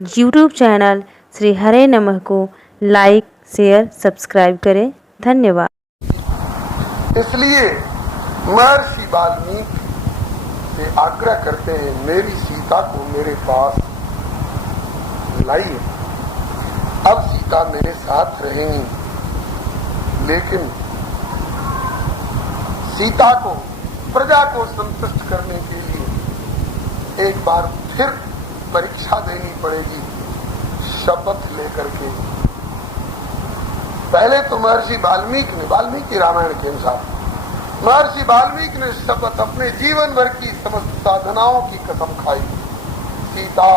YouTube channel Shri हरे नमः को like, share, subscribe करें। धन्यवाद। इसलिए महर्षि वाल्मीकि से आग्रह करते हैं, मेरी सीता को मेरे पास लाइए। अब सीता मेरे साथ रहेंगी, लेकिन सीता को, प्रजा को संतुष्ट करने के लिए एक बार फिर परीक्षा देनी पड़ेगी, शपथ लेकर के। पहले तो महर्षि वाल्मीकि रामायण के अनुसार महर्षि वाल्मीकि ने शपथ अपने जीवन भर की समस्त साधनाओं की कसम खाई। सीता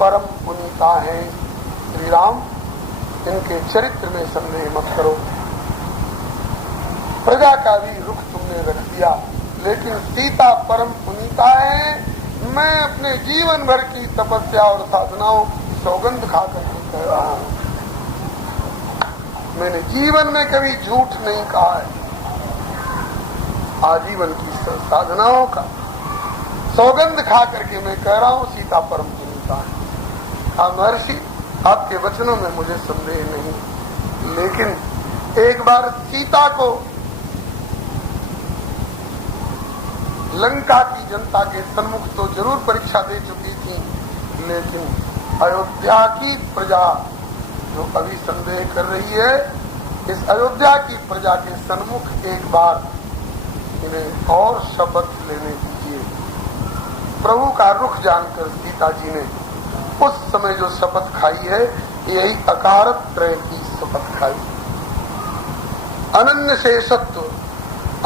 परम पुनीता है, श्री राम इनके चरित्र में संदेह मत करो। प्रजा का भी रुख तुमने रख दिया, लेकिन सीता परम पुनीता है। मैं अपने जीवन भर की तपस्या और साधनाओं की सौगंध खा करके कह रहा हूं, मैंने जीवन में कभी झूठ नहीं कहा है। आजीवन की साधनाओं का सौगंध खा करके मैं कह रहा हूं, सीता परम पुनीता है। हाँ महर्षि, आपके वचनों में मुझे संदेह नहीं, लेकिन एक बार सीता को लंका की जनता के सन्मुख तो जरूर परीक्षा दे चुकी थी, लेकिन अयोध्या की प्रजा जो अभी संदेह कर रही है, इस अयोध्या की प्रजा के सन्मुख एक बार इन्हें और शपथ लेने दीजिए। प्रभु का रुख जानकर सीता जी ने उस समय जो शपथ खाई है, यही अकारत त्रय की शपथ खाई। अनन्य शेषत्व,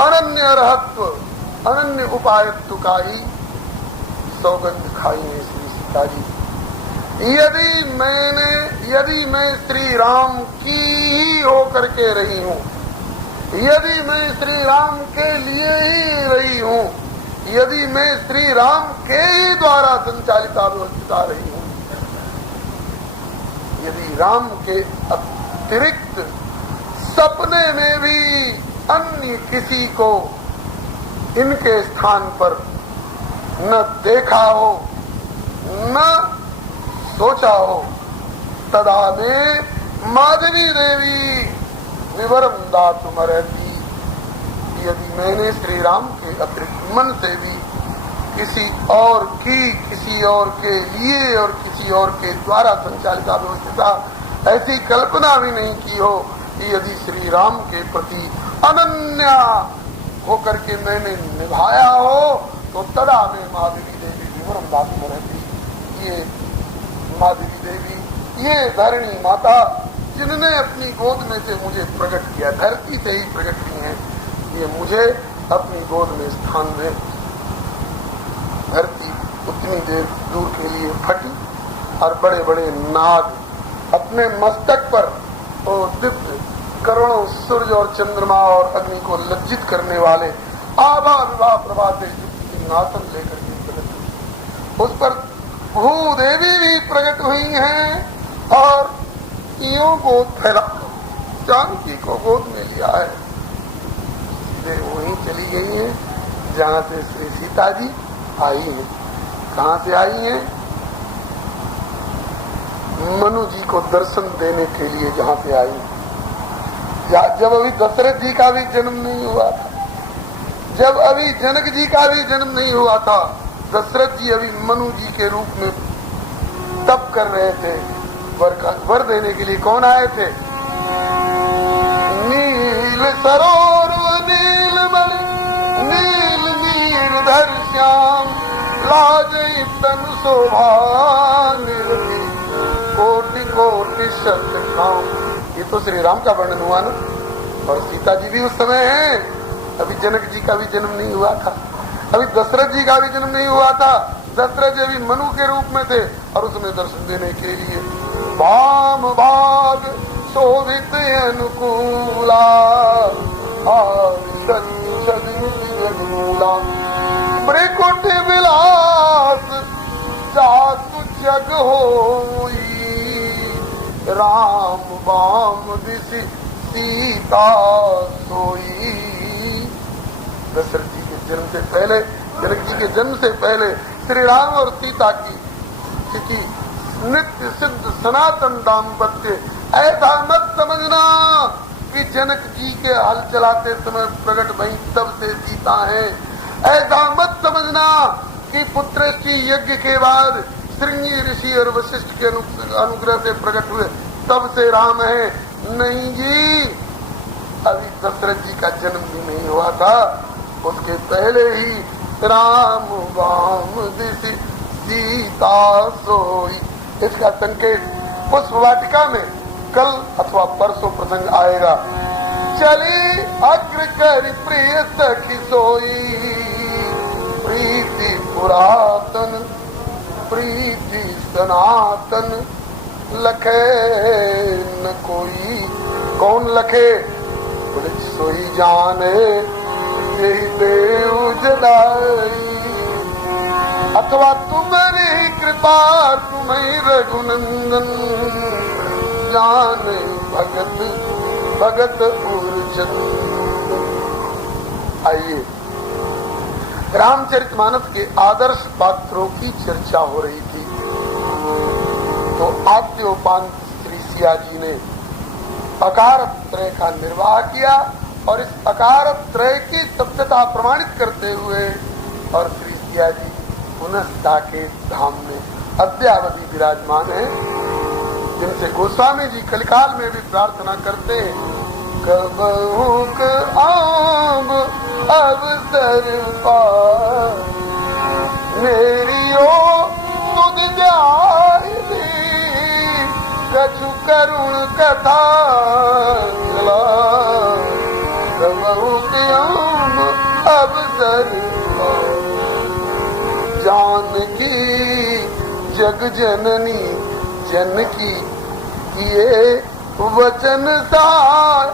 अनन्य अर्हत्व, अनन्य उपायत्व का ही सौगंध खाई है श्री सीता जी। यदि मैं श्री राम की ही होकर के रही हूँ, यदि मैं श्री राम के लिए ही रही हूँ, यदि मैं श्री राम के ही द्वारा संचालिता व्यवस्थिता रही हूँ, यदि राम के अतिरिक्त सपने में भी अन्य किसी को इनके स्थान पर न देखा हो, न सोचा हो, तदा में माधवी देवी विवरम दातुमर्हति। यदि मैंने श्री राम के अतिरिक्त मन से भी किसी और के लिए और किसी और के द्वारा संचालित व्यवस्थिता ऐसी कल्पना भी नहीं की हो कि यदि श्री राम के प्रति अनन्य होकर के मैंने निभाया हो, तो तदा में माधवी देवी विवरम दातुमर्हति। ये माधवी देवी, ये धरणी माता जिन्होंने अपनी गोद में से मुझे प्रकट किया, धरती से ही प्रकट की है, ये मुझे अपनी गोद में स्थान दे। धरती उतनी देर दूर के लिए फटी और बड़े बड़े नाग अपने मस्तक पर तो दिव्य करोड़ों सूर्य और चंद्रमा और अग्नि को लज्जित करने वाले आभा विवाह प्रभात सिंहासन लेकर के प्रकट हुई। उस पर भूदेवी भी प्रकट हुई हैं और यूं गोद फैला जानकी को गोद में लिया है। सीधे वहीं चली गई है जहाँ से श्री सीता जी आई हैं। कहाँ से आई हैं? मनु जी को दर्शन देने के लिए जहाँ से आई। जब अभी दशरथ जी का भी जन्म नहीं हुआ था, जब अभी जनक जी का भी जन्म नहीं हुआ था, दशरथ जी अभी मनु जी के रूप में तप कर रहे थे। वर देने के लिए कौन आए थे? नील सरोवर नीलमणि नील नीलधर श्याम लाजई तन शोभा निरति कोटि कोटि शतनाम। ये तो श्री राम का वर्णन हुआ ना। और सीता जी भी उस समय हैं, अभी जनक जी का भी जन्म नहीं हुआ था, अभी दशरथ जी का भी जन्म नहीं हुआ था। दशरथ जी अभी मनु के रूप में थे और उसमें दर्शन देने के लिए वाम भाग शोभित अनुकूला ब्रिकुट विलास जातु जग होई राम बाम दिशि सीता सोई। दशरथ जी के जन्म से पहले, जनक जी के जन्म से पहले श्री राम और सीता की स्थिति नित्य सिद्ध सनातन दाम्पत्य। ऐसा मत समझना कि जनक जी के हल चलाते समय प्रकट भई तब से सीता है। ऐसा मत समझना कि पुत्रष्टि यज्ञ के बाद श्रृंगी ऋषि और वशिष्ठ के अनुग्रह से प्रकट हुए तब से राम है। नहीं जी, अभी दशरथ जी का जन्म भी नहीं हुआ था, उसके पहले ही राम वाम दिशि सीता सोई। इसका संकेत पुष्प वाटिका में कल अथवा परसों प्रसंग आएगा। चली अग्र कर प्रिय सखी सोई, प्रीति पुरातन प्रीति सनातन, लखे न कोई। कौन लखे? वृक्ष सोई जाने यही देव जदाई। अथवा तुम्हारी कृपा तुम्हें रघुनंदन, जाने भगत भगत उर्जन। आइए, रामचरितमानस के आदर्श पात्रों की चर्चा हो रही थी। तो आद्योपांत श्री सिया जी ने अकार त्रय का निर्वाह किया और इस अकार त्रय की सत्यता प्रमाणित करते हुए और श्री सिया जी पुनः साकेत धाम में अद्यावधि विराजमान है, जिनसे गोस्वामी जी कलिकाल में भी प्रार्थना करते हैं, कबहुक आब अवसर पाए मेरी ओ तुझ जाई कछु करुण कथा चला। कबहुक आब अवसर जानकी जग जननी जनकी किए वचन सार,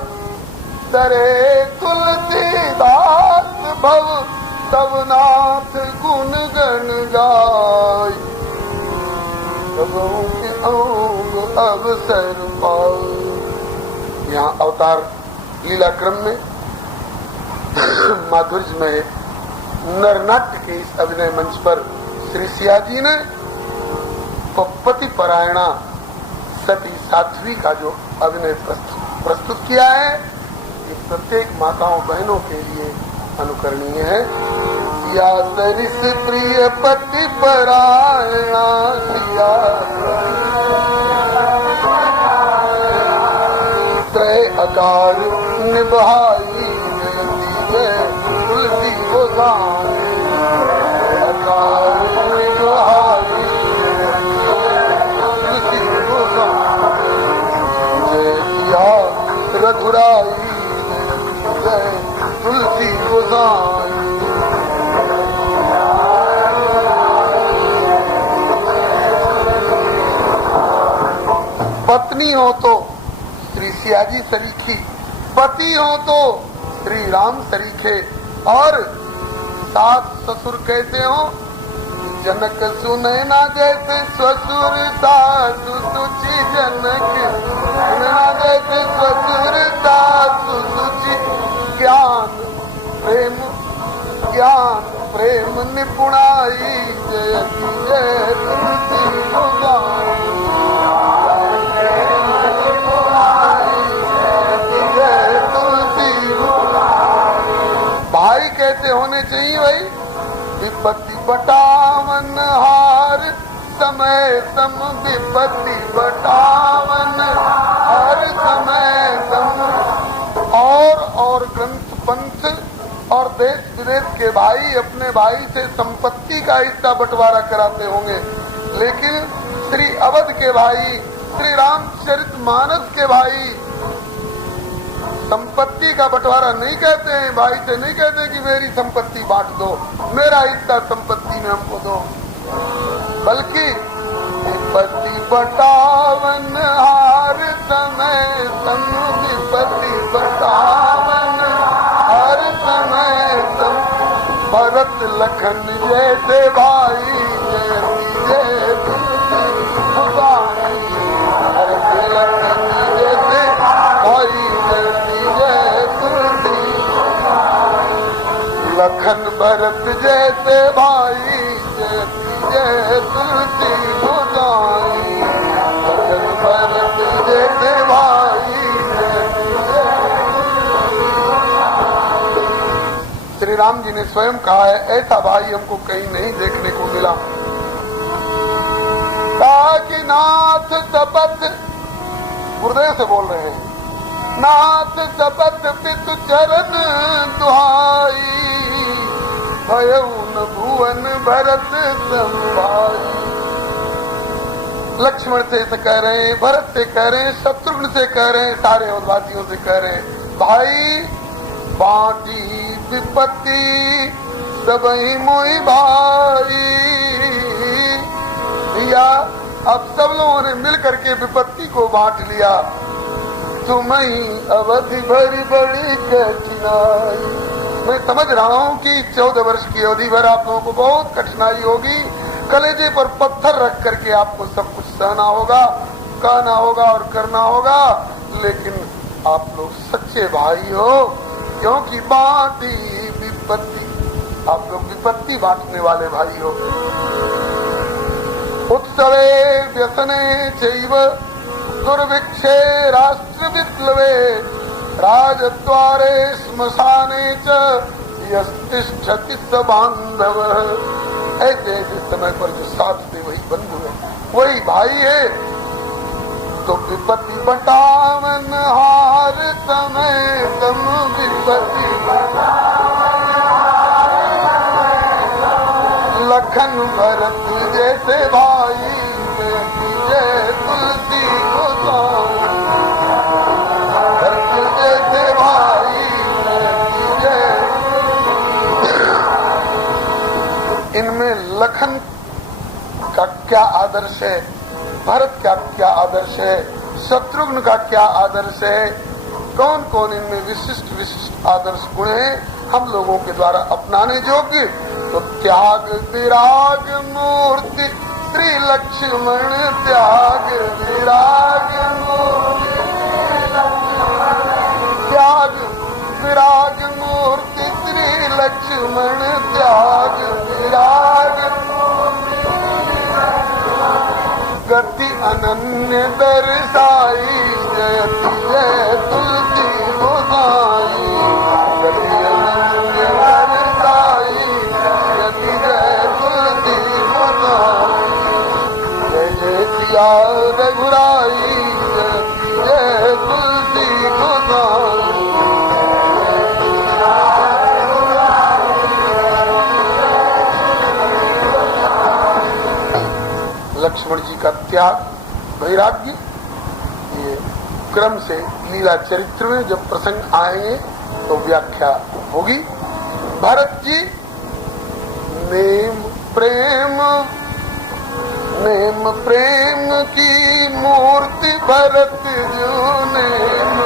तरे तुलसीदास भव तब नाथ गुण गण गाय। अवसर पाए। यहाँ अवतार लीला क्रम में माधुर्य में नरनाट्य के इस अभिनय मंच पर श्री सिया जी ने पति परायणा सती साध्वी का जो अभिनय प्रस्तुत किया है, ये प्रत्येक माताओं बहनों के लिए अनुकरणीय है। या सरिस प्रिय पति परायणा त्रय अकार निभाई तुलसी गोसाई। अकार निभाई तुलसी गोसाई, जय सिया रघुराई जय तुलसी गोसाई। पत्नी हो तो श्री सियाजी सरीखी, पति हो तो श्री राम सरीखे, और सास ससुर कैसे हो? जनक सुनैना जैसे ससुर सासु सुचि, जनक सुनैना जैसे ससुर सासु सुचि। ज्ञान प्रेम निपुणाई जयति जय तुलसी गोसाई। भाई कैसे होने चाहिए भाई? विपत्ति बटावन हार समय सम, विपत्ति बटावन हर समय सम। और ग्रंथ पंथ और देश विदेश के भाई अपने भाई से संपत्ति का हिस्सा बंटवारा कराते होंगे, लेकिन श्री अवध के भाई, श्री रामचरितमानस के भाई संपत्ति का बंटवारा नहीं कहते हैं। भाई से नहीं कहते कि मेरी संपत्ति बांट दो, मेरा हिस्सा संपत्ति में हमको दो, बल्कि विपत्ति बटावन हार समय सम, विपत्ति बटावन हर समय सम। भरत लखन जैसे भाई जयति जय भाई, भरत लखन जैसे भाई जयति जय तुलसी। लखन भरत जैसे भाई जयति जय तुलसी गोसाई। राम जी ने स्वयं कहा है, ऐसा भाई हमको कहीं नहीं देखने को मिला। ताकि नाथ शपथ, गुरुदेव से बोल रहे हैं, नाथ शपथ पितु चरण दुहाई, भयउ न भुवन भरत संभाई। लक्ष्मण से कह रहे हैं, भरत से कह रहे हैं, शत्रुघ्न से कह रहे हैं, सारे अवधवासियों से कह रहे हैं, भाई बाटी विपत्ति सबही मोहि भाई। भैया अब सब लोगों ने मिल करके विपत्ति को बांट लिया, तुम्हीं अवधि भरी बड़ी कठिनाई। मैं समझ रहा हूँ कि 14 वर्ष की अवधि भर आप लोगों को बहुत कठिनाई होगी, कलेजे पर पत्थर रख करके आपको सब कुछ सहना होगा, कहना होगा और करना होगा, लेकिन आप लोग सच्चे भाई हो, क्योंकि बांटी विपत्ति, आप लोग विपत्ति बांटने वाले भाई हो। उत्सवे व्यसने चैव दुर्भिक्षे राष्ट्र विप्लवे, राजद्वारे श्मशाने च यस्तिष्ठति स बांधव। ऐसे ऐसे समय पर जो साथ थे वही बंधु है, वही भाई है। तो विपत्ति बटावन हार समय तम विपत्ति, लखन भरत जैसे भाई जय तुलसी गोसाई, भरत जैसे भाई जय। इनमें लखन का क्या आदर्श है, भरत का क्या आदर्श है, शत्रुघ्न का क्या आदर्श है, कौन कौन इनमें विशिष्ट विशिष्ट आदर्श गुण हैं हम लोगों के द्वारा अपनाने योग्य। तो त्याग विराग मूर्ति श्री लक्ष्मण, त्याग विराग मूर्ति, त्याग विराग मूर्ति श्री लक्ष्मण, त्याग विराग गति अनन्य दर्शाई, जयति जय तुलसी गोसाई, गति अनन्य दर्शाई, जयति जय तुलसी गोसाई, जय जय सिया रघुराई, जयति जय तुलसी गोसाई। लक्ष्मण जी का त्याग वैराग्य, ये क्रम से लीला चरित्र में जब प्रसंग आएंगे तो व्याख्या होगी। भरत जी नेम प्रेम की मूर्ति, भरत जो नेम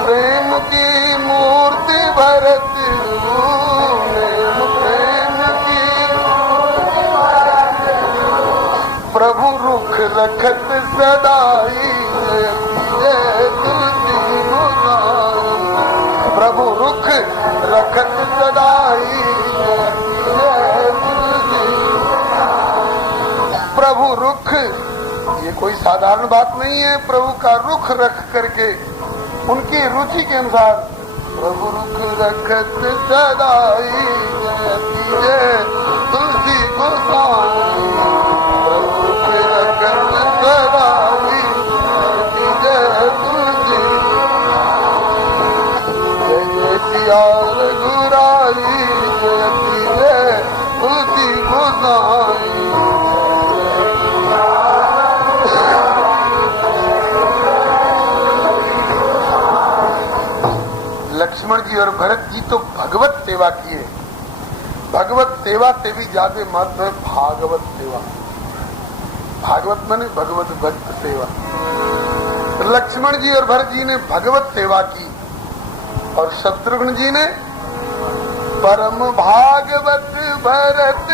प्रेम की मूर्ति, भरत प्रभु रुख रखत सदाई, जय तुलसी गोसाई, प्रभु रुख रखत सदाई, जय तुलसी। प्रभु रुख, ये कोई साधारण बात नहीं है। प्रभु का रुख रख करके उनकी रुचि के अनुसार प्रभु रुख रखत सदाई, जय तुलसी गोसाई, रघुराई, जयति जय तुलसी गोसाई। लक्ष्मण जी और भरत जी तो भगवत सेवा किए, भगवत सेवा से भी ज्यादा महत्व है भागवत सेवा। भागवत माने भगवत भक्त सेवा। लक्ष्मण जी और भरत जी ने भगवत सेवा की और शत्रुघ्न जी ने परम भागवत भरत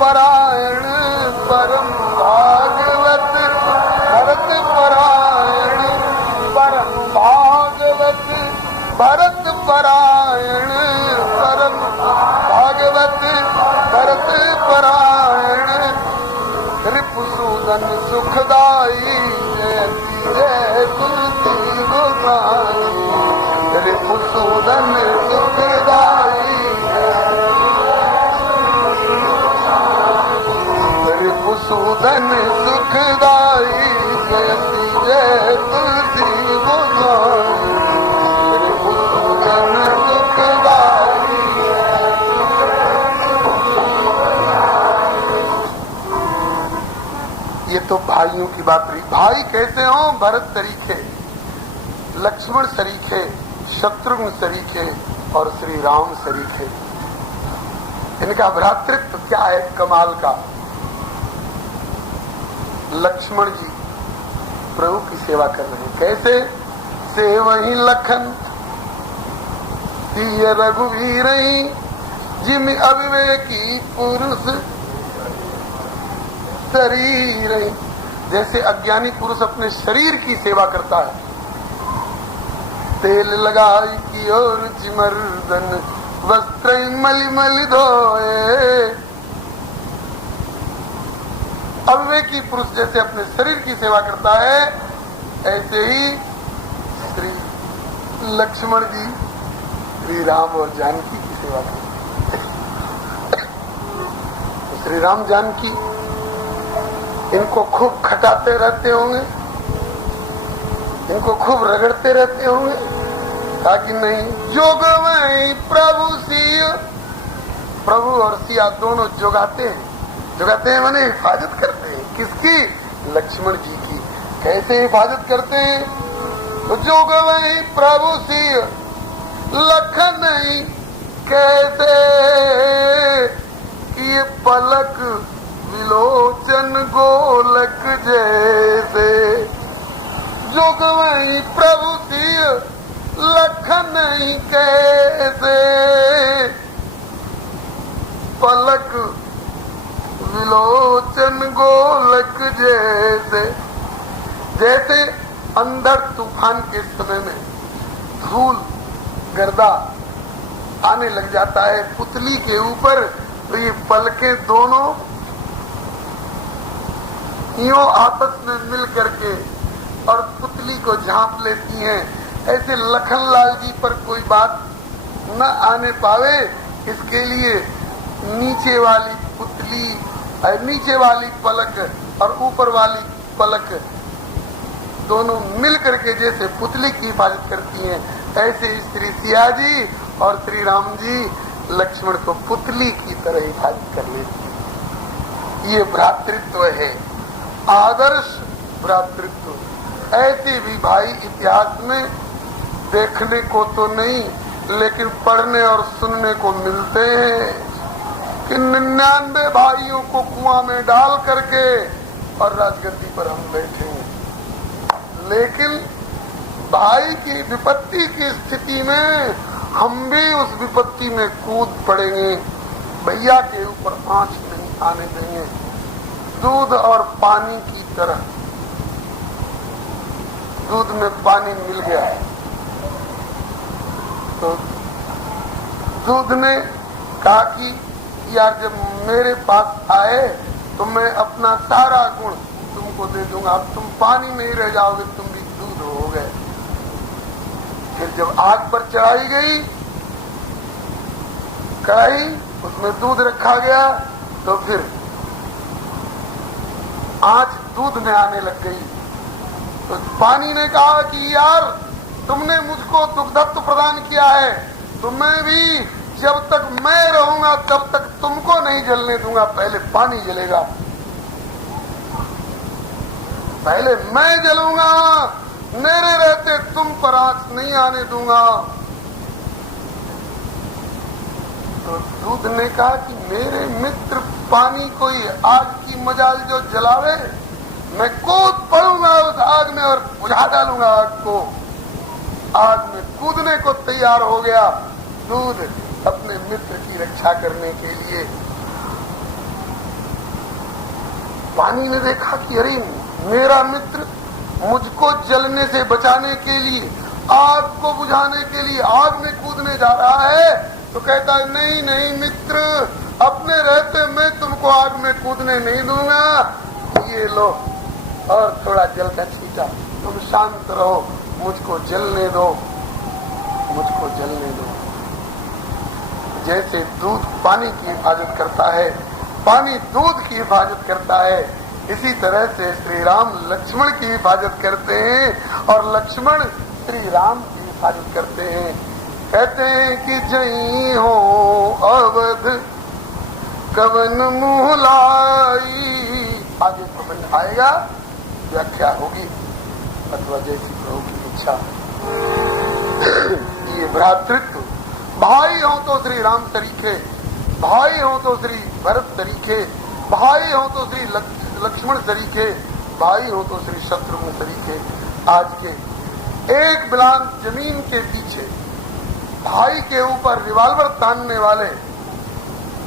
परायण, परम भागवत भरत परायण, परम भागवत भरत परायण, परम भागवत भरत परायण, रिपुसूदन सुखदाई, जयति जय तुलसी गोसाई। मधुसूदन सुखदाई जयति जय तुलसी गोसाई मधुसूदन सुखदाई। ये तो भाइयों की बात रही। भाई कैसे हो? भरत सरीखे, लक्ष्मण सरीखे, शत्रुघ्न सरीखे और श्री राम सरीखे। इनका भ्रातृत्व क्या है कमाल का। लक्ष्मण जी प्रभु की सेवा कर रहे हैं। कैसे? से वही लखन दिय रघुवीर जिम अविवेकी पुरुष शरीर। जैसे अज्ञानी पुरुष अपने शरीर की सेवा करता है। तेल लगाई की और चिमर्दन वस्त्र मलि मलि धोए। अविवेकी पुरुष जैसे अपने शरीर की सेवा करता है, ऐसे ही श्री लक्ष्मण जी श्री राम और जानकी की सेवा करते हैं। तो श्री राम जानकी इनको खूब खटाते रहते होंगे, इनको खूब रगड़ते रहते होंगे, ताकि नहीं जोग में प्रभु सिया। प्रभु और सिया दोनों जोगाते हैं। जोगाते हैं माने हिफाजत करते हैं। किसकी? लक्ष्मण जी की। कैसे हिफाजत करते हैं? तो जोग में प्रभु सिया लखन नहीं कैसे ये पलक विलोचन गोलक जैसे। जोग में प्रभु सिय लखन नहीं कैसे पलक विलोचन गोलक जैसे। जैसे अंदर तूफान के समय में धूल गर्दा आने लग जाता है पुतली के ऊपर, तो ये पलकें दोनों यूं आपस में मिल करके और पुतली को झांप लेती हैं। ऐसे लखनलाल जी पर कोई बात न आने पावे, इसके लिए नीचे वाली पुतली, नीचे वाली पलक और ऊपर वाली पलक दोनों मिल करके जैसे पुतली की हिफाजत करती हैं, ऐसे श्री सिया जी और श्री राम जी लक्ष्मण को पुतली की तरह हिफाजत कर लेते हैं। ये भ्रातृत्व है, आदर्श भ्रातृत्व। ऐसे भी भाई इतिहास में देखने को तो नहीं, लेकिन पढ़ने और सुनने को मिलते हैं कि 99 भाइयों को कुआं में डाल करके और राजगद्दी पर हम बैठे हैं। लेकिन भाई की विपत्ति की स्थिति में हम भी उस विपत्ति में कूद पड़ेंगे, भैया के ऊपर आंच नहीं आने देंगे। दूध और पानी की तरह, दूध में पानी मिल गया तो दूध ने कहा कि यार जब मेरे पास आए तो मैं अपना सारा गुण तुमको दे दूंगा, अब तुम पानी में ही रह जाओगे, तुम भी दूध हो गए। फिर जब आग पर चढ़ाई गई कढ़ाई, उसमें दूध रखा गया, तो फिर आंच दूध में आने लग गई। तो पानी ने कहा कि यार तुमने मुझको दुग्धत्व प्रदान किया है, तो मैं भी जब तक मैं रहूंगा तब तक तुमको नहीं जलने दूंगा, पहले पानी जलेगा, पहले मैं जलूंगा, मेरे रहते तुम पर आंच नहीं आने दूंगा। तो दूध ने कहा कि मेरे मित्र पानी कोई आग की मजाल जो जलावे, मैं कूद पड़ूंगा उस आग में और बुझा डालूंगा आग को। आग में कूदने को तैयार हो गया दूध अपने मित्र की रक्षा करने के लिए। पानी ने देखा कि अरे मेरा मित्र मुझको जलने से बचाने के लिए, आग को बुझाने के लिए आग में कूदने जा रहा है, तो कहता है नहीं नहीं मित्र, अपने रहते मैं तुमको आग में कूदने नहीं दूंगा, ये लो और थोड़ा जल का छींटा, तुम शांत रहो, मुझको जलने दो, मुझको जलने दो। जैसे दूध पानी की हिफाजत करता है, पानी दूध की हिफाजत करता है, इसी तरह से श्री राम लक्ष्मण की हिफाजत करते हैं और लक्ष्मण श्री राम की हिफाजत करते हैं। कहते हैं कि जई हो अवध कवन मुँह लाई, आगे प्रबंध आएगा, व्याख्या होगी अथवा जैसी प्रभु की इच्छा। ये भ्रातृत्व, भाई हो तो श्री राम तरीके, भाई हो तो श्री भरत तरीके, भाई हो तो श्री लक्ष्मण तरीके, भाई हो तो श्री शत्रुघ्न तरीके। आज के एक बिलान जमीन के पीछे भाई के ऊपर रिवाल्वर तानने वाले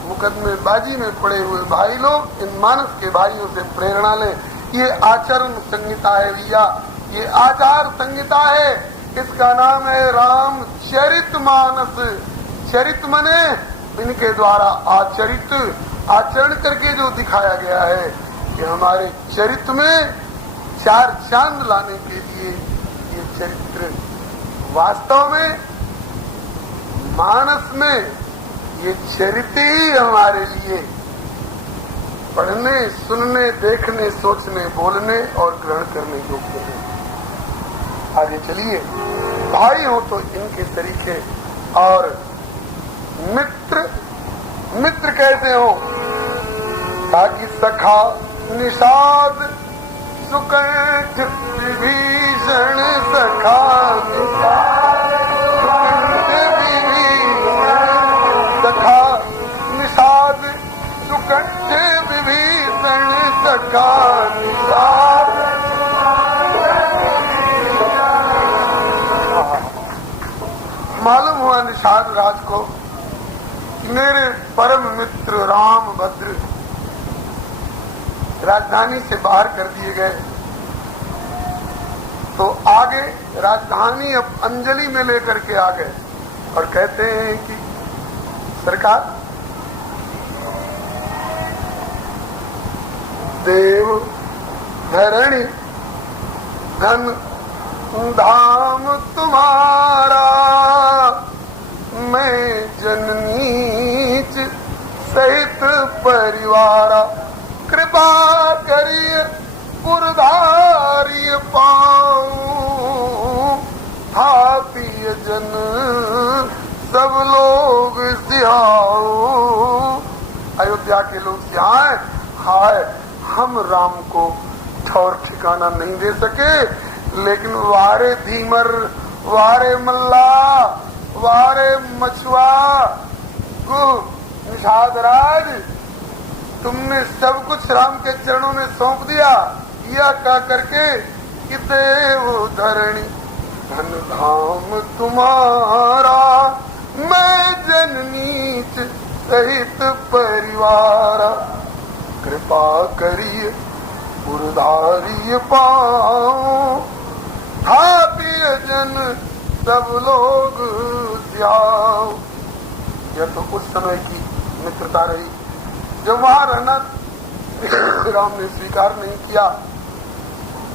मुकदमेबाजी में पड़े हुए भाई लोग इन मानस के भाइयों से प्रेरणा लें। ये आचरण संहिता है भैया, ये आचार संहिता है, इसका नाम है राम चरित मानस। चरित मने इनके द्वारा आचरित, आचरण करके जो दिखाया गया है कि हमारे चरित्र में चार चांद लाने के लिए ये चरित्र, वास्तव में मानस में ये चरित्र ही हमारे लिए पढ़ने, सुनने, देखने, सोचने, बोलने और ग्रहण करने योग्य है। आगे चलिए, भाई हो तो इनके तरीके, और मित्र, मित्र कैसे हो? ताकि सखा निषाद सुकंठ विभीषण, सखा सखा निषाद सुकंठ विभीषण, सखा निषाद। मालूम हुआ निषाद राज को मेरे परम मित्र राम भद्र राजधानी से बाहर कर दिए गए, तो आगे राजधानी अब अंजलि में लेकर के आ गए और कहते हैं कि सरकार, देव धरणी धन धाम तुम्हारा, मैं जननीच सहित परिवारा, कृपा करिए पुरधारिय पाऊं, थापिय जन सब लोग सिहाओ। अयोध्या के लोग सिहाए, हाय हम राम को ठौर ठिकाना नहीं दे सके, लेकिन वारे धीमर, वारे मल्ला, वारे मछुआ को निषाद राज, तुमने सब कुछ राम के चरणों में सौंप दिया, यह कह करके कि देव धरणी धन धाम तुम्हारा, मैं जननीच सहित परिवार, कृपा करिए पुरधारिय पाऊं, थापिय जन सब लोग त्याओ। यह तो उस समय की मित्रता रही जब वहां रहना राम ने स्वीकार नहीं किया।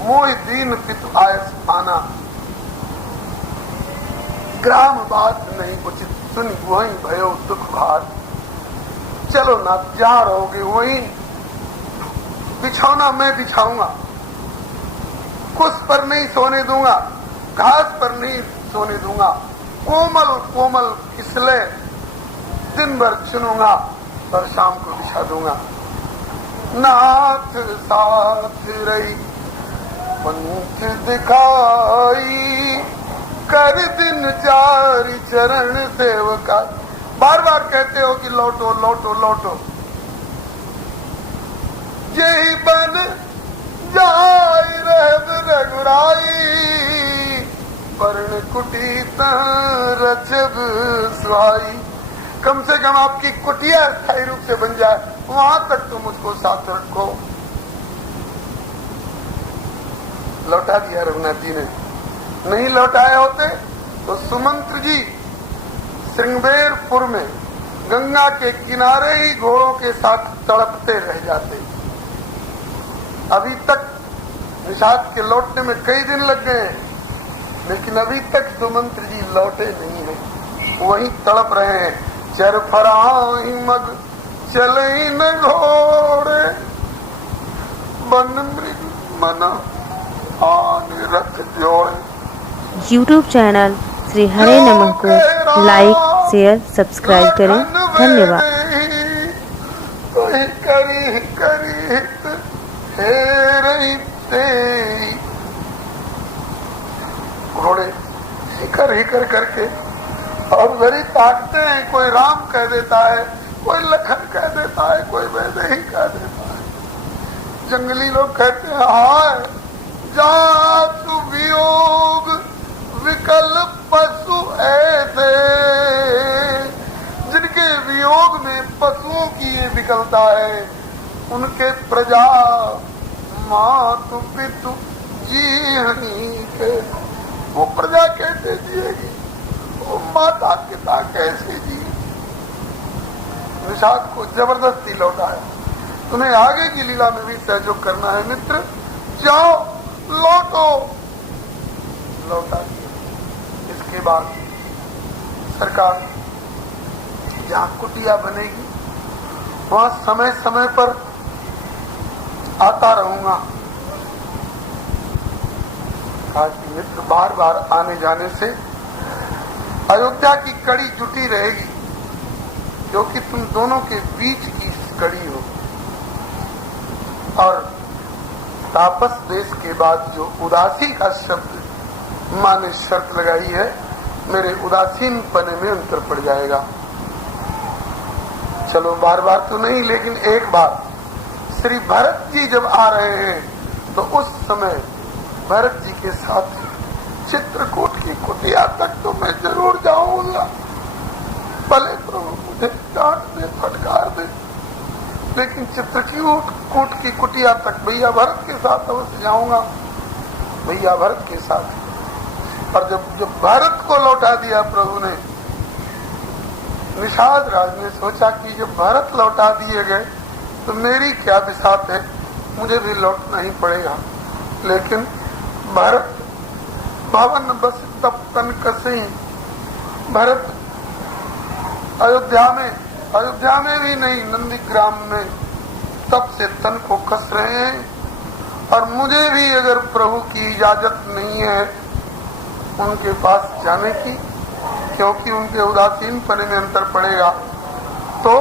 मोह दीन पित आयस आना, ग्राम बात नहीं उचित सुन, वही भयो दुख भार। चलो ना, जहां रहोगे वहीं बिछौना मैं बिछाऊंगा, कुछ पर नहीं सोने दूंगा, घास पर नहीं सोने दूंगा, कोमल कोमल फिसले दिन भर चुनूंगा और शाम को बिछा दूंगा। नाथ साथ रही पंथ दिखाई, कर दिन चारि चरण सेवका। बार बार कहते हो कि लौटो लौटो लौटो, यही बन जाय रहब रघुराई, पर्ण कुटी रचब सुहाई। कम से कम आपकी कुटिया स्थायी रूप से बन जाए, वहां तक तो मुझको साथ रखो। लौटा दिया रघुनाथ जी ने। नहीं लौटाए होते तो सुमंत्र जी श्रृंगेरपुर में गंगा के किनारे ही घोड़ों के साथ तड़पते रह जाते। अभी तक निषाद के लौटने में कई दिन लग गए हैं, लेकिन अभी तक सुमंत्र जी लौटे नहीं है, वहीं तड़प रहे हैं। चर फराही मग चले न घोड़े बन मृग मन आन रथ जोड़े। यूट्यूब चैनल श्री हरे नमः को लाइक शेयर सब्सक्राइब करें। धन्यवाद। करी करी घोड़े हिकर हिकर करके और वरी ताकते हैं। कोई राम कह देता है, कोई लखन कह देता है, कोई वैदेही कह देता है। जंगली लोग कहते हैं हाय जातु वियोग विकल पशु ऐसे, जिनके वियोग में पशुओं की ये विकलता है, उनके प्रजा मातु पितु जीहनी के वो प्रजा कैसे जिएगी, वो माता पिता कैसे जी। निषाद को जबरदस्ती लौटाया। तुम्हें आगे की लीला में भी सहयोग करना है मित्र, जाओ लौटो। लौटा दिया। इसके बाद सरकार जहाँ कुटिया बनेगी वहां समय समय पर आता रहूंगा। कहा कि मित्र बार बार आने जाने से अयोध्या की कड़ी जुटी रहेगी, क्योंकि तुम दोनों के बीच की कड़ी हो। और तापस देश के बाद जो उदासी का शब्द माँ ने शर्त लगाई है, मेरे उदासीन पने में अंतर पड़ जाएगा। चलो बार बार तो नहीं, लेकिन एक बार श्री भरत जी जब आ रहे हैं तो उस समय भरत जी के साथ चित्रकूट की कुटिया तक तो मैं जरूर जाऊंगा। भले प्रभु मुझे डांट दे, फटकार दे, लेकिन चित्रकूट की कुटिया तक भैया भरत के साथ अवश्य जाऊंगा, भैया भरत के साथ। और जब भारत को लौटा दिया प्रभु ने, निषाद राज ने सोचा कि जब भारत लौटा दिए गए तो मेरी क्या बिसात है, मुझे भी लौटना ही पड़ेगा। लेकिन भारत भवन बस तब तन कसे, भारत अयोध्या में भी नहीं, नंदीग्राम में तब से तन को कस रहे हैं। और मुझे भी अगर प्रभु की इजाजत नहीं है उनके पास जाने की, क्योंकि उनके उदासीन पने में अंतर पड़ेगा, तो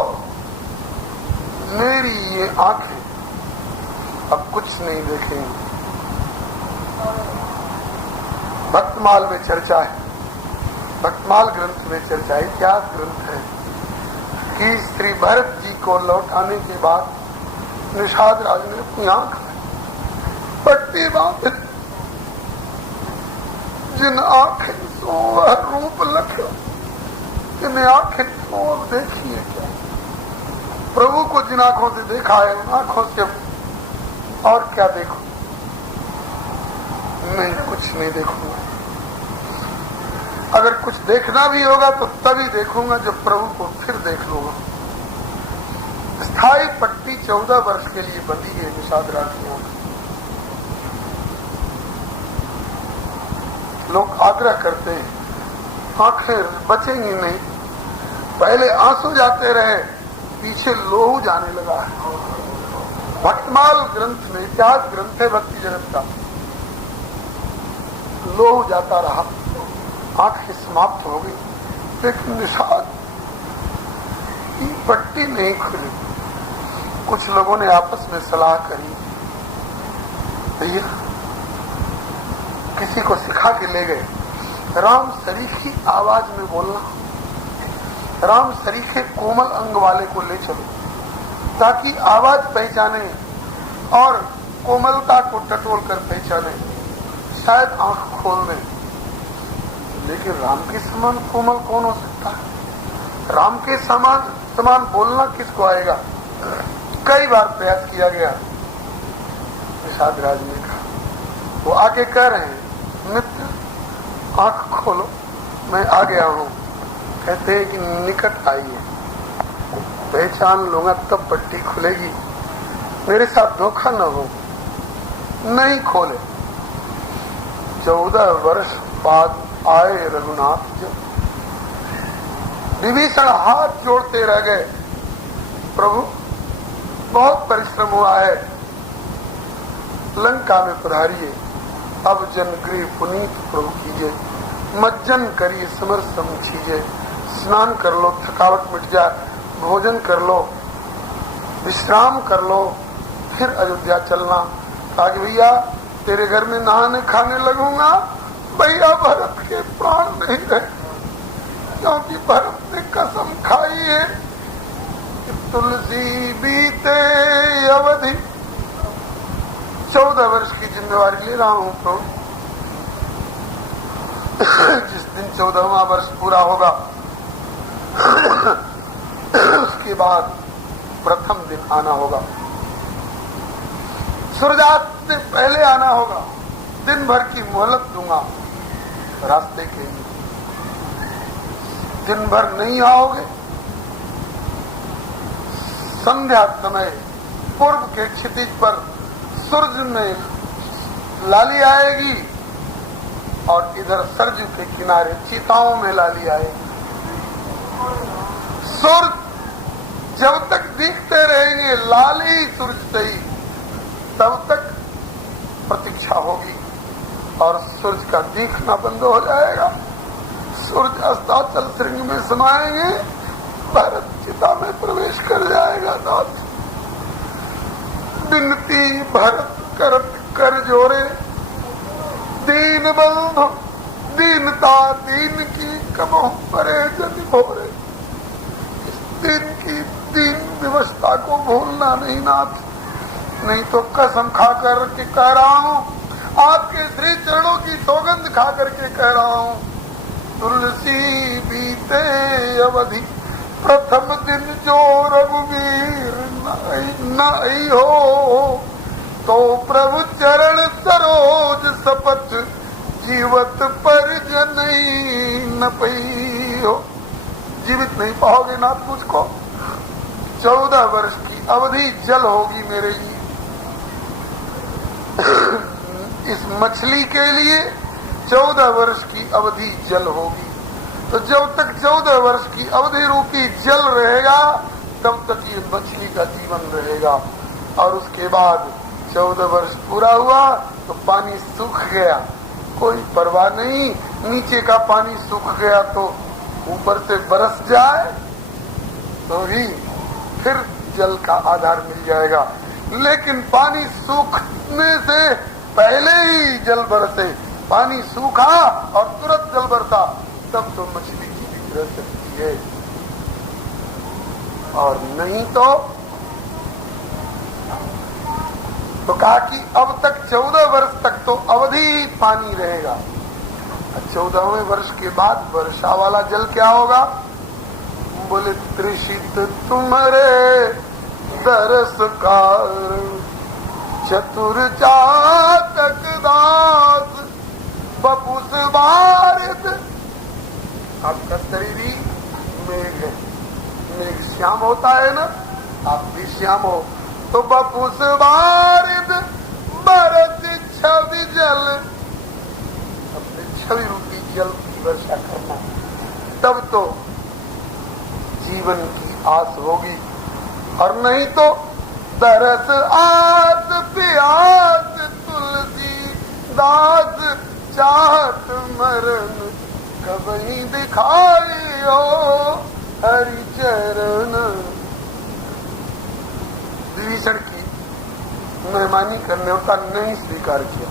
मेरी ये आंखें अब कुछ नहीं देखेंगी। भक्तमाल में चर्चा है, भक्तमाल ग्रंथ में चर्चा है, इतिहास ग्रंथ है कि श्री भरत जी को लौटाने के बाद निषाद राज ने अपनी आंख पट्टी बांध, जिन आंखें सो वह रूप लख, जिन आंखें सो अब देखिए क्या। प्रभु को जिन आंखों से देखा है उन आंखों से और क्या देखो, नहीं कुछ नहीं देखूंगा। अगर कुछ देखना भी होगा तो तभी देखूंगा जब प्रभु को फिर देख लूंगा। स्थायी पट्टी 14 वर्ष के लिए बंधी है निषाद राज की आंख। लोग आग्रह करते हैं आंखें बचेंगी नहीं, पहले आंसू जाते रहे, पीछे लोहू जाने लगा है। भक्तमाल ग्रंथ में, इतिहास ग्रंथ है भक्ति जगत का, लोहू जाता रहा, आंखें समाप्त हो गई, लेकिन निषाद की पट्टी नहीं खुली। कुछ लोगों ने आपस में सलाह करी, भैया किसी को सिखा के ले गए, राम सरीखी आवाज में बोलना, राम सरीखे कोमल अंग वाले को ले चलो ताकि आवाज पहचाने और कोमलता को टटोल कर पहचाने, शायद आंख खोल दें। लेकिन राम के समान कोमल कौन हो सकता है? राम के समान बोलना किसको आएगा? कई बार प्रयास किया गया। निषाद राज ने कहा, वो आके कह रहे हैं मित्र आंख खोलो, मैं आ गया हूं। कहते हैं कि निकट आइए, पहचान लूंगा तब पट्टी खुलेगी, मेरे साथ धोखा न हो। नहीं खोले। 14 वर्ष बाद आए रघुनाथ जब, विभीषण हाथ जोड़ते रह गए, प्रभु बहुत परिश्रम हुआ है, लंका में पधारिए, अब जनगृह पुनीत प्रभु कीजिए, मज्जन करिए समर समझिए, स्नान कर लो, थकावट मिट जाए, भोजन कर लो, विश्राम कर लो, फिर अयोध्या चलना। कहा कि भैया तेरे घर में नहाने खाने लगूंगा, भैया भरत के प्राण नहीं रहे, क्योंकि भरत ने कसम खाई है कि तुलसी बीते अवधि। 14 वर्ष की जिम्मेवारी ले रहा हूं प्रभु। जिस दिन 14वां वर्ष पूरा होगा उसके बाद प्रथम दिन आना होगा, सूर्यास्त से पहले आना होगा, दिन भर की मोहलत दूंगा रास्ते के लिए। दिन भर नहीं आओगे, संध्या समय पूर्व के क्षितिज पर सूर्य में लाली आएगी और इधर सरजू के किनारे चिताओं में लाली आएगी। सूर्य जब तक दिखते रहेंगे लाली सूर्य से ही, तब तक प्रतीक्षा होगी और सूर्य का दिखना बंद हो जाएगा। सूर्य अस्ताचल श्रृंग में समाएंगे, भरत चिता में प्रवेश कर जाएगा। नाथ विनती भरत करत कर जोरे, दीन बंधु दीनता दीन की कबहु परे जन भोरे। इस दिन की दीन व्यवस्था को भूलना नहीं नाथ, नहीं तो कसम खा कर के कह रहा हूँ, आपके श्री चरणों की सौगंध खा करके कह रहा हूँ, तुलसी बीते अवधि प्रथम दिन जो रघुवीर न हो, तो प्रभु चरण सरोज सपथ जीवत पर जनई न पई हो। जीवित नहीं पाओगे नाथ मुझको। 14 वर्ष की अवधि जल होगी मेरे लिए। इस मछली के लिए 14 वर्ष की अवधि जल होगी। तो जब तक 14 वर्ष की अवधि रूपी जल रहेगा, तब तक ये मछली का जीवन रहेगा। और उसके बाद 14 वर्ष पूरा हुआ तो पानी सूख गया, कोई परवाह नहीं। नीचे का पानी सूख गया तो ऊपर से बरस जाए तो ही फिर जल का आधार मिल जाएगा। लेकिन पानी सूखने से पहले ही जल बरसे, पानी सूखा और तुरंत जल बरसा, तब तो मछली जीवित रह सकती है, और नहीं तो कहा कि अब तक 14 वर्ष तक तो अवधि पानी रहेगा। 14वें वर्ष के बाद वर्षा वाला जल क्या होगा? बोले त्रिषित तुम्हारे दरस कारण, चतुर जातक दास बपुस बारिद। आपका शरीर ही मेघ है, मेघ श्याम होता है ना, आप भी श्याम हो। तो बपुस बारिद बरस छवि जल, अपने छवि रूपी जल की वर्षा करना, तब तो जीवन की आस होगी। और नहीं तो तरस आस प्यास तुलसी दास चाहत मरण, कभी दिखाई हो हरि चरण। विभीषण की मेहमानी करने का नहीं स्वीकार किया।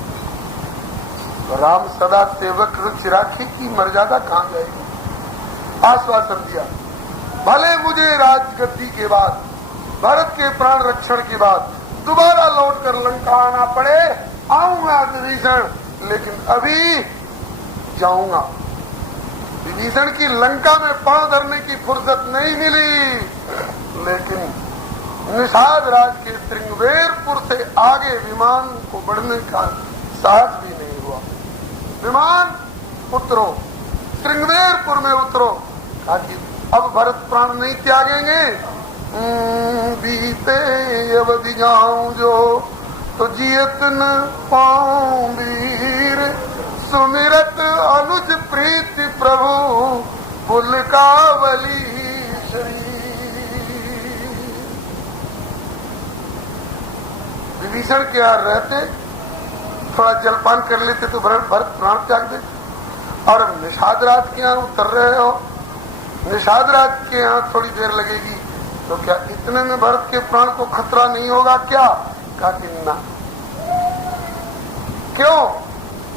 राम सदा सेवक रुचि राखी की मर्यादा कहाँ जाएगी? आश्वासन दिया, भले मुझे राजगद्दी के बाद, भारत के प्राण रक्षण के बाद दोबारा लौटकर लंका आना पड़े, आऊंगा विभीषण, लेकिन अभी जाऊंगा। विभीषण की लंका में पांव धरने की फुर्सत नहीं मिली, लेकिन निषाद राज के श्रृंगवेरपुर से आगे विमान को बढ़ने का साहस भी नहीं हुआ। विमान उतरो, श्रृंगवेरपुर में उतरो, ताकि अब भरत प्राण नहीं त्यागेंगे। बीते अवधि जाऊं जो, तो जियत न पाऊं वीर, सुमिरत अनुज प्रीति प्रभु पुल कावली शरीर। विभीषण के यहाँ रहते, थोड़ा जलपान कर लेते तो भरत प्राण त्याग देते। और निषाद राज के यहाँ उतर रहे हो, निषाद राज के यहाँ थोड़ी देर लगेगी, तो क्या इतने में भरत के प्राण को खतरा नहीं होगा क्या? कहा कि ना। क्यों?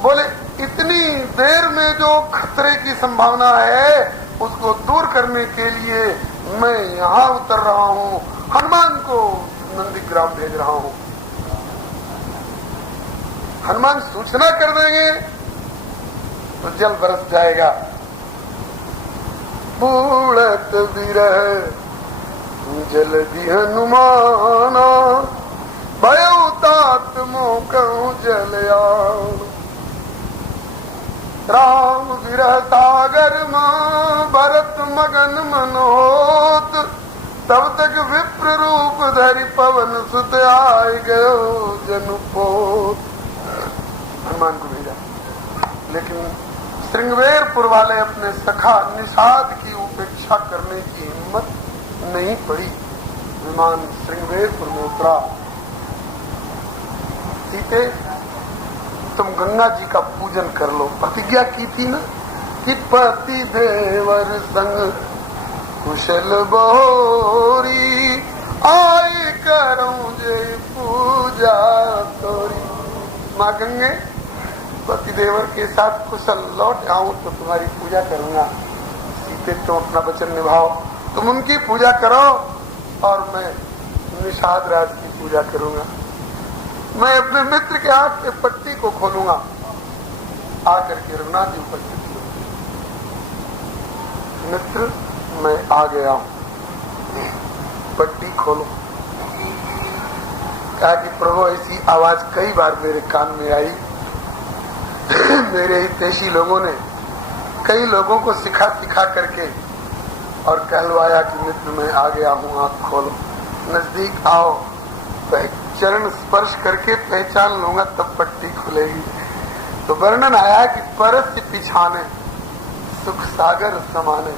बोले इतनी देर में जो खतरे की संभावना है उसको दूर करने के लिए मैं यहाँ उतर रहा हूँ, हनुमान को नंदीग्राम भेज रहा हूँ। हनुमान सूचना कर देंगे तो जल बरस जाएगा। बूढ़त विरह जलधि हनुमाना, भयो तात मोकहु जलयान। राम विरह सागर मां भरत मगन मनोत, तब तक विप्र रूप धरि पवन सुत आय गयो जनुपोत। हनुमान को भेजा, लेकिन श्रृंगवेरपुर वाले अपने सखा निषाद की उपेक्षा करने की हिम्मत नहीं पड़ी। विमान श्रृंगवेरपुर में उतरा। सीते, तुम गंगा जी का पूजन कर लो। प्रतिज्ञा की थी ना कि पति देवर संग कुशल बहोरी, आई करूं जे पूजा तोरी। माँ गंगे, पति देवर के साथ कुशल लौट आऊं तो तुम्हारी पूजा करूंगा। सीते, तुम अपना वचन निभाओ, तुम उनकी पूजा करो और मैं निषाद राज की पूजा करूंगा। मैं अपने मित्र के हाथ के पट्टी को खोलूंगा। आकर के रघुनाथ जी उपस्थित हुए। मित्र, मैं आ गया हूं, पट्टी खोलो। कहा कि प्रभु ऐसी आवाज कई बार मेरे कान में आई। मेरे हितैषी लोगों ने कई लोगों को सिखा करके और कहलवाया कि मित्र मैं आ गया हूँ, आँख खोलो, नजदीक आओ, चरण स्पर्श करके पहचान लूंगा तब पट्टी खुलेगी। तो वर्णन आया कि परस पिछाने सुख सागर समाने,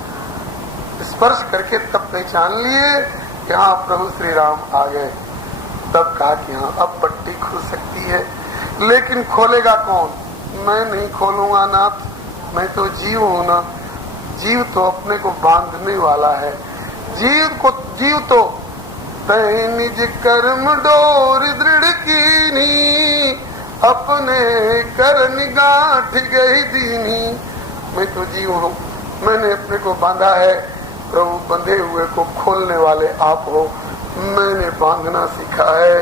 स्पर्श करके तब पहचान लिए कि हाँ प्रभु श्री राम आ गए। तब कहा कि हाँ अब पट्टी खुल सकती है, लेकिन खोलेगा कौन? मैं नहीं खोलूंगा नाथ, मैं तो जीव हूं ना। जीव तो अपने को बांधने वाला है। जीव तो तै निज कर्म डोर दृढ़ कीनी, अपने करन गांठ गई दीनी। मैं तो जीव हूँ, मैंने अपने को बांधा है। प्रभु बंधे हुए को खोलने वाले आप हो। मैंने बांधना सीखा है,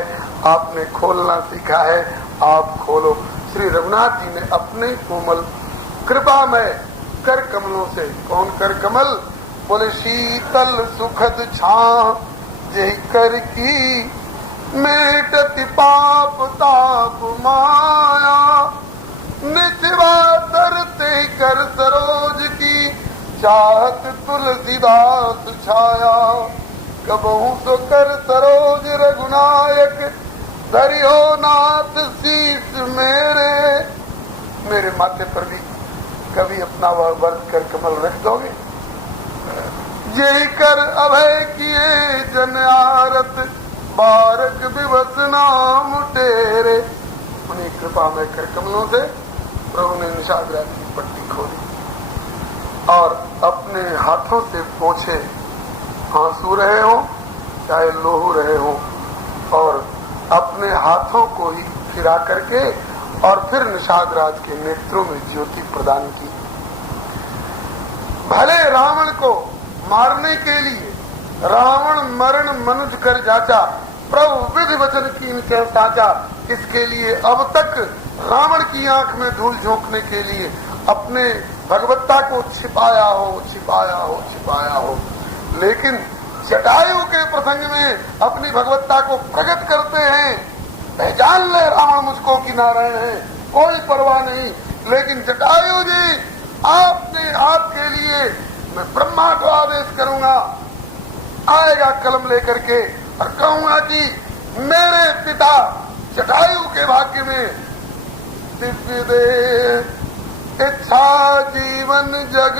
आपने खोलना सीखा है, आप खोलो। श्री रघुनाथ जी ने अपने कोमल कृपा में कर कमलों से, कौन कर कमल? बोले शीतल सुखद छां जय कर की, मेटति पाप ताप माया। निचवा तरते कर सरोज की, चाहत तुलसीदास छाया। कबहू तो कर सरोज रघुनायक, धरियो नाथ शीस मेरे माथे पर भी कभी अपना वर्त कर कमल रख दोगे? यही कर अभय किए जन आरत, बारक विवस नाम टेरे। उन्हीं कृपा में कर कमलों से प्रभु ने निषाद राज की पट्टी खोली और अपने हाथों से पोंछे, आंसू रहे हो चाहे लोहू रहे हो, और अपने हाथों को ही फिरा करके और फिर निषाद राज के नेत्रों में ज्योति प्रदान की। भले रावण को मारने के लिए रावण मरण मनुज कर जाचा, प्रभु विधि वचन कीन कह साचा। इसके लिए अब तक रावण की आंख में धूल झोंकने के लिए अपने भगवत्ता को छिपाया हो, लेकिन जटायु के प्रसंग में अपनी भगवत्ता को प्रकट करते हैं। पहचान ले रावण मुझको कि नारायण है, कोई परवाह नहीं। लेकिन जटायु जी, आपके लिए मैं ब्रह्मा को आदेश करूंगा, आएगा कलम लेकर के और कहूंगा कि मेरे पिता जटायु के भाग्य में दिव्य दे इच्छा जीवन जग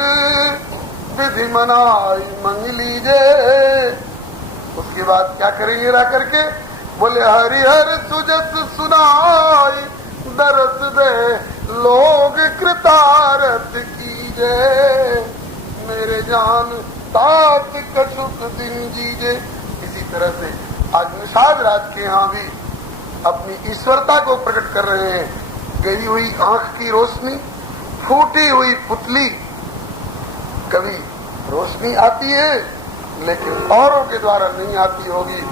विधि मनाई मंग लीजिए। उसके बाद क्या करेंगे? रा करके बोले हरिहर सुजस सुनाई दरस दे लोग कृतारथ कीजे, मेरे जान तात कछुक दिन जीजे। इसी तरह से आज निषाद राज के यहाँ भी अपनी ईश्वरता को प्रकट कर रहे हैं। गई हुई आंख की रोशनी, फूटी हुई पुतली, कभी रोशनी आती है लेकिन औरों के द्वारा नहीं आती होगी,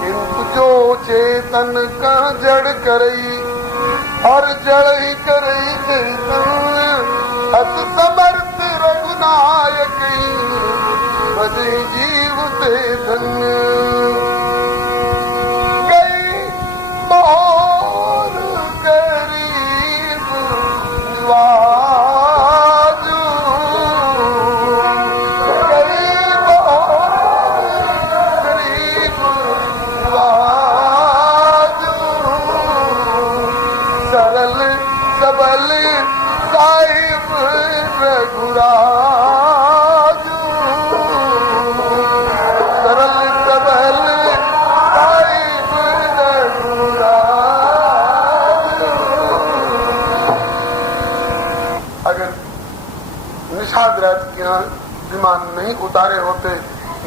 किंतु जो चेतन का जड़ करई और जड़ ही करई चेतन, अत समर्थ रघुनायक बजे जीव से धन्य। गई मोर गरीब निवाजू, गई मोर गरीब निवाजू, सरल सबल साहिब रघुराजू, सरल सबल साहिब रघुराजू। अगर निषाद राज के यहाँ विमान नहीं उतारे होते,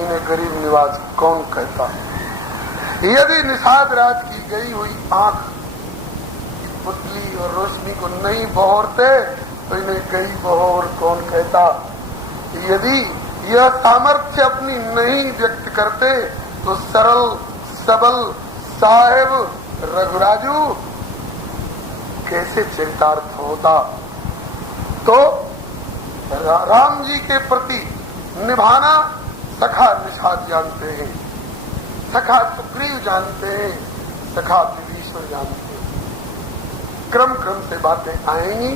इन्हें गरीब निवाज कौन कहता। यदि निषाद राज की गई हुई आंख पुतली और रोशनी को नहीं बहोरते तो इन्हें गई बहोर कौन कहता। यदि यह सामर्थ्य अपनी नहीं व्यक्त करते तो सरल सबल साहेब रघुराजू कैसे चरितार्थ होता। तो राम जी के प्रति निभाना सखा निषाद जानते हैं, सखा सुग्रीव जानते हैं, सखा विभीषण जानते हैं। क्रम क्रम से बातें आएंगी।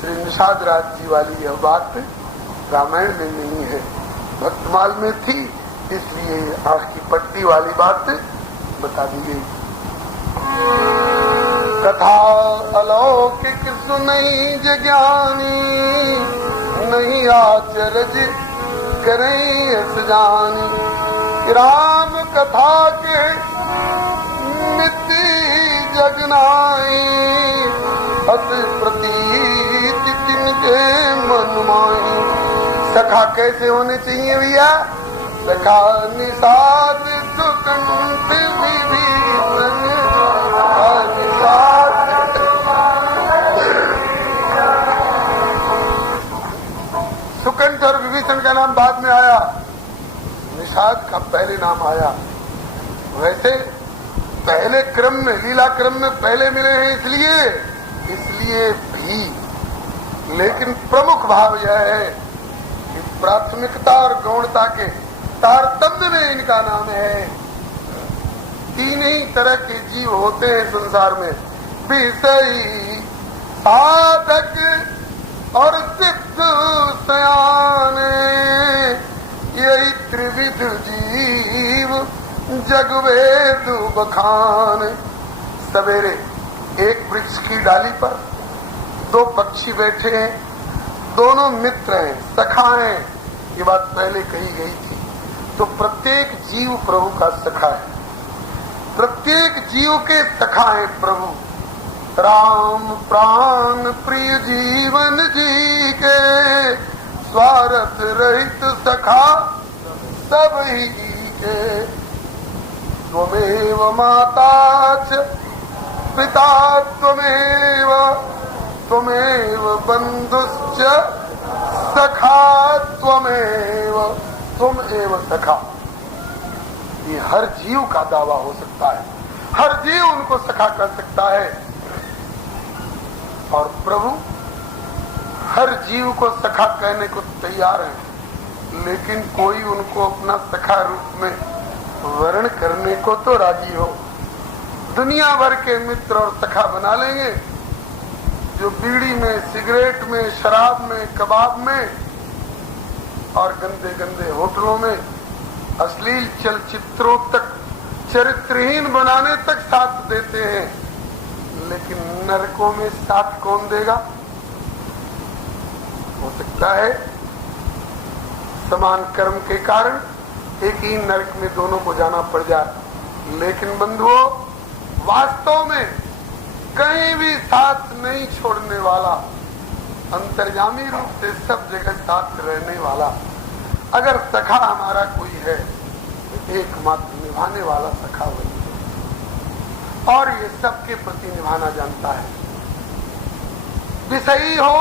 श्री निषाद राज जी वाली यह बात रामायण में नहीं है, भक्तमाल में थी, इसलिए आंख की पट्टी वाली बात बता दी गई। कथा अलौकिक सुनई ज्ञानी, नहीं आचरज करें अस जानी। राम कथा के नित्य जगनाई, अत प्रतीत तिनके मन माई। सखा कैसे होने चाहिए भैया? सखा निषाद सुकंठ विभीषण, निषाद सुकंठ और विभीषण का नाम बाद में आया, निषाद का पहले नाम आया। वैसे पहले क्रम में, लीला क्रम में पहले मिले हैं इसलिए भी, लेकिन प्रमुख भाव यह है कि प्राथमिकता और गौणता के तारतम्य में इनका नाम है। तीन ही तरह के जीव होते हैं संसार में, विषयी, साधक और सिद्ध सयाने। यही त्रिविध जीव जग वेद बखान। सवेरे एक वृक्ष की डाली पर दो पक्षी बैठे हैं, दोनों मित्र हैं, सखा हैं, ये बात पहले कही गई थी। तो प्रत्येक जीव प्रभु का सखा है, प्रत्येक जीव के सखा है प्रभु। राम प्राण प्रिय जीवन जी के, स्वार्थ रहित सखा सब ही के। त्वमेव माता च पिता त्वमेव, त्वमेव बंधुश्च सखा त्वमेव, त्वमेव सखा। ये हर जीव का दावा हो सकता है, हर जीव उनको सखा कर सकता है। और प्रभु हर जीव को सखा कहने को तैयार है, लेकिन कोई उनको अपना सखा रूप में वर्ण करने को तो राजी हो। दुनिया भर के मित्र और सखा बना लेंगे, जो बीड़ी में, सिगरेट में, शराब में, कबाब में और गंदे गंदे होटलों में, अश्लील चलचित्रों तक चरित्रहीन बनाने तक साथ देते हैं, लेकिन नरकों में साथ कौन देगा? हो सकता है समान कर्म के कारण एक ही नरक में दोनों को जाना पड़ जाए, लेकिन बंधुओं, वास्तव में कहीं भी साथ नहीं छोड़ने वाला, अंतर्यामी रूप से सब जगह साथ रहने वाला अगर सखा हमारा कोई है तो एकमात्र निभाने वाला सखा वही है, और ये सबके प्रति निभाना जानता है। विषयी हो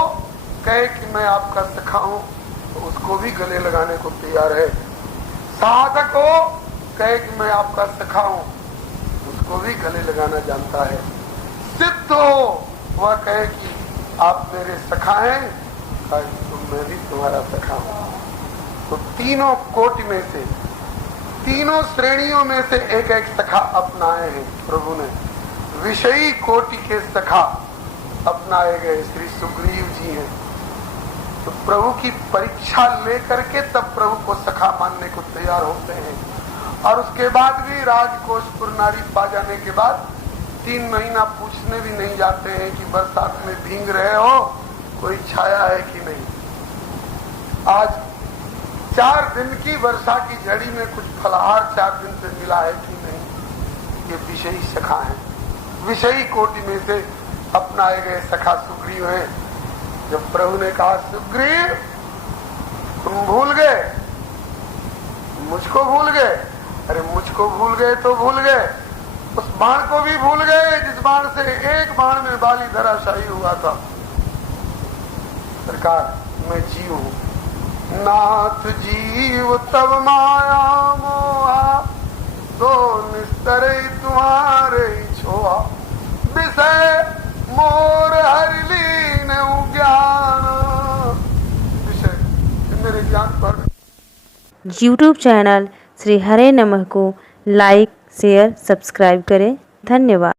कहे कि मैं आपका सखा हूं तो उसको भी गले लगाने को तैयार है। साधक हो कहे कि मैं आपका सखा हूं, उसको भी गले लगाना जानता है। सिद्ध हो वह कहे कि आप मेरे सखा हैं, कहा कि तुम मैं भी तुम्हारा सखा हूं। तो तीनों कोटि में से, तीनों श्रेणियों में से एक एक सखा अपनाए हैं प्रभु ने। विषयी कोटि के सखा अपनाए गए श्री सुग्रीव जी हैं। तो प्रभु की परीक्षा लेकर के तब प्रभु को सखा मानने को तैयार होते हैं, और उसके बाद भी राजकोषपुर नारी पा जाने के बाद 3 महीना पूछने भी नहीं जाते हैं कि बरसात में भीग रहे हो, कोई छाया है कि नहीं। आज 4 दिन की वर्षा की झड़ी में कुछ फलहार 4 दिन से मिला है कि नहीं। ये विषयी सखा है। विषयी कोटि में से अपनाए गए सखा सुग्रीव हैं। जब प्रभु ने कहा सुग्रीव तुम भूल गए, मुझको भूल गए, अरे मुझको भूल गए तो भूल गए, उस बाण को भी भूल गए जिस बाण से एक बाण में बाली धराशायी हुआ था। सरकार मैं जीव हूं, नाथ जीव तब माया मोहा, तो निस्तर तुम्हारे छोहा, विषय मोर हरि लीन ज्ञान, विषय मेरे ज्ञान पर। YouTube चैनल श्री हरे नमः को लाइक शेयर सब्सक्राइब करें। धन्यवाद।